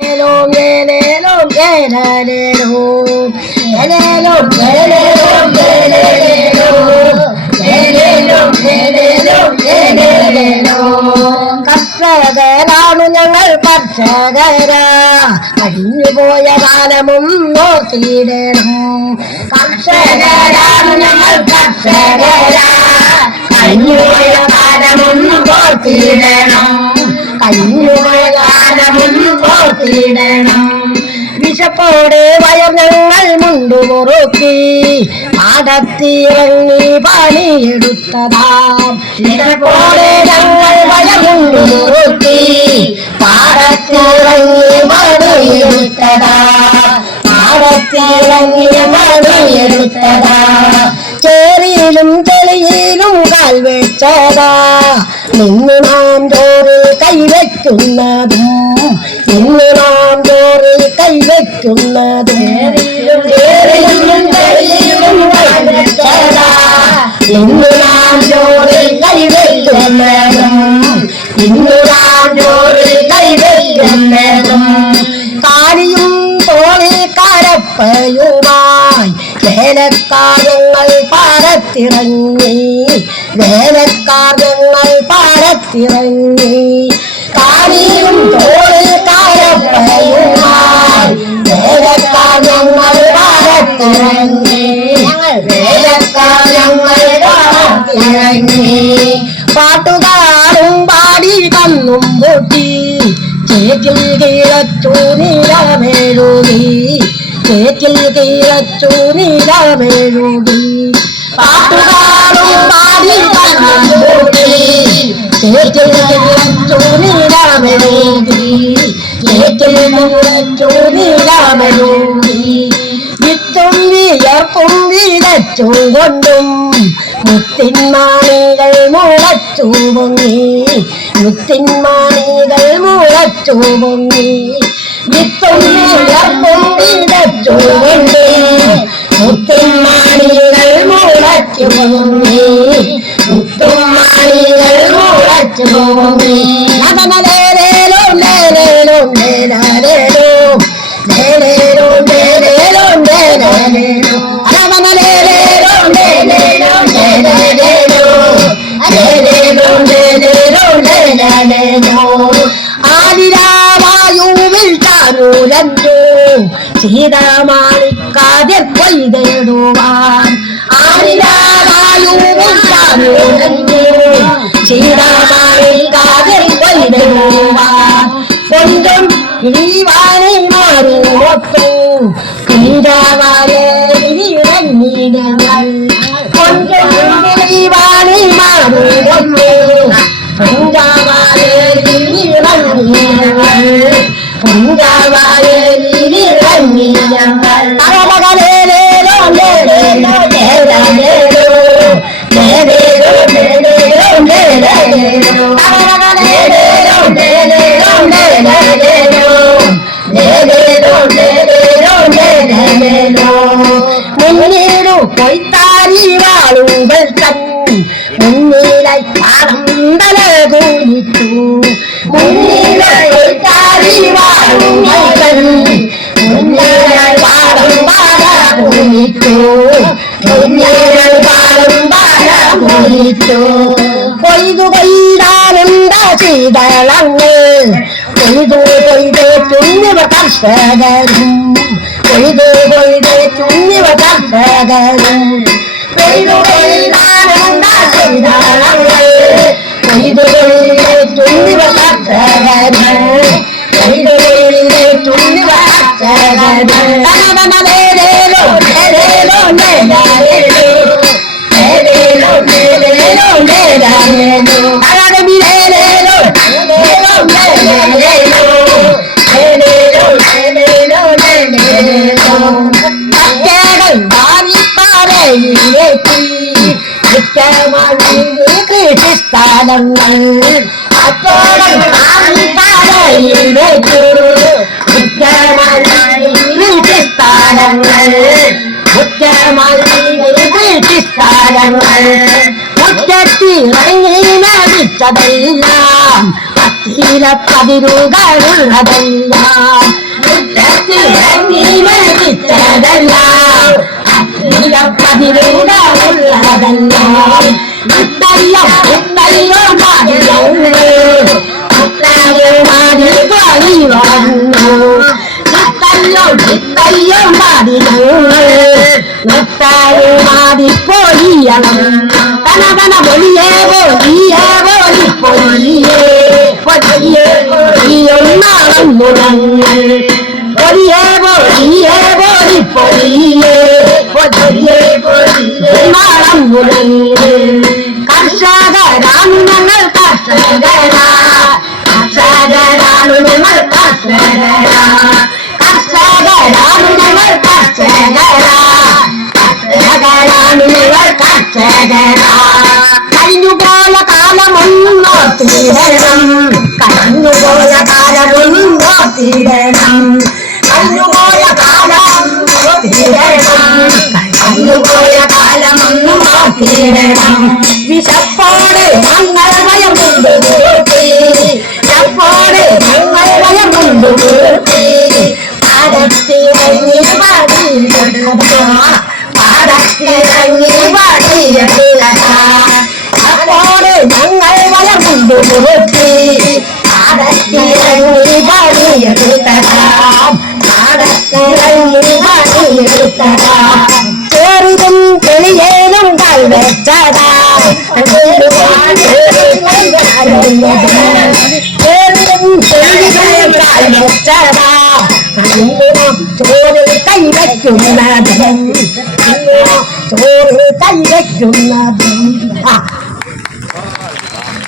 ഏലേലും ഏലേലും ഏലേലേലും ഏലേലും ഏലേലും ഏലേലേലും ഏലേലും ഏലേലും ഏലേലേലും കർഷകരാണ് ഞങ്ങൾ കർഷകരാ. കഴിഞ്ഞുപോയ കാലമും നോക്കിയിടണം? കർഷകരാണ് ഞങ്ങൾ കർഷകരാ. കഴിഞ്ഞുപോയ കാലമും നോക്കിയിടണം? കഴിഞ്ഞുപോയ ഓർത്തിടണം വിശപ്പോടെ വയർ ഞങ്ങൾ മുണ്ടുമുറുക്കി പാടത്തിറങ്ങി പണിയെടുത്തതാം. വിശപ്പോടെ ഞങ്ങൾ വയർ മുണ്ടുമുറുക്കി പാടത്തിറങ്ങി പണിയെടുത്തതാ. പാടത്തിറങ്ങി പണിയെടുത്തതാ. ചേറിയിലും വെച്ചതാ നിന്ന് നാം ചോറിൽ കൈവയ്ക്കുന്നതും നിന്ന് നാം ചോറിൽ കൈവയ്ക്കുന്നതും ഇന്ന് നാം ചോറിൽ കൈവയ്ക്കുന്നതും ഇന്ന് നാം ചോറിൽ കൈവയ്ക്കുന്നതും. കാലിയും തോളിൽ കരപ്പയുമായി വേലക്കാരങ്ങൾ പാടത്തിറങ്ങി വേലക്കാരങ്ങൾ പാടത്തിറങ്ങി തോളിൽ കരപ്പയുമായി വേലക്കാരങ്ങൾ പാടത്തിറങ്ങി വേലക്കാരങ്ങൾ പാടത്തിറങ്ങി പാട്ടുകാരും പാടി കന്നും പൊട്ടി ചേറ്റിൽ കീഴച്ചു നീളമേഴുകി ചേറ്റിൽ കീഴച്ചു നീളമേഴുകി പാട്ടുകാരും പാടി നിലമെഴുകി വിത്തും വിയർപ്പും വിതച്ചും കൊണ്ടും മുത്തിന്മാണികൾ മുളച്ചു പൊങ്ങി മുത്തിന്മാണികൾ മുളച്ചു പൊങ്ങി വിത്തും വിയർപ്പും വിതച്ചു കൊണ്ട് മുത്തിന്മാണികൾ മുളച്ചു പൊങ്ങി മുത്തുമാണികൾ മുളച്ചു പൊങ്ങി ലതനലേലേലോ ലേലേലോ ലേലേലോ ലേലേലോ கொஞ்சம் இழிவானை மாறு ஒப்பு கிஞ்சாவாரே இழியுடன் நீடுங்கள் கொஞ்சம் இழிவானை மாறு ஒப்பு பொஞ்சாவாரே இழியுடன் நீடுங்கள் பொஞ்சாவாரே இழியுடன் நீடுங்கள் പാടകൂലിട്ടു കൊയ്തു കൊയ്താനുണ്ട ശീതളങ്ങൾ കൊയ്തു കൊയ്ത് തുന്നിവ കർഷകരും കൊയ്തു കൊയ്ത് തുന്നിവ കർഷകരും കൊയ്തു കൊയ്താനുണ്ട ശീതളങ്ങൾ அதிஸ்தானங்கள் வீட்டிஸ்தானங்கள் வீட்டிஸ்தானங்கள் உச்சத்திரங்கினதெல்லாம் பத்திர பதிருகருள்ளதெல்லாம் உச்சத்திரங்கினதெல்லாம் பத்திர பதிருகருள்ளதெல்லாம் நன்னல்ல உன்னல்ல மாநிலம் കർഷകരാണ് ഞങ്ങൾ കർഷകരാ കർഷകരാണ് ഞങ്ങൾ കർഷകരാ കർഷകരാണ് ഞങ്ങൾ കർഷകരാ കർഷകരാണ് ഞങ്ങൾ കർഷകരാ കഴിഞ്ഞുപോയ കാലമൊന്നോത്തിടണം കഴിഞ്ഞുപോയ കാലമൊന്നോത്തിടണം കഴിഞ്ഞുപോയ കാലം കഴിഞ്ഞുപോയ കാലമൊന്നും നോക്കിയിടണം വിശപ്പോട് ഞങ്ങൾ ഭയം കൊണ്ട് വീഴ്ത്തി വിശപ്പോട് ഞങ്ങൾ ഭയം കൊണ്ട് വീഴ്ത്തി പാടത്തിറങ്ങി പാടിയെടുക്കതാ പാടത്തിറങ്ങി പാടിയെടുക്കതാ അപ്പോട് ഞങ്ങൾ കൽവെച്ചതാ ചെറുതും തെളികളും കൽവെച്ചതാ ചോറ് കൈവയ്ക്കുന്നതും ചോറ് കൈവയ്ക്കുന്നതും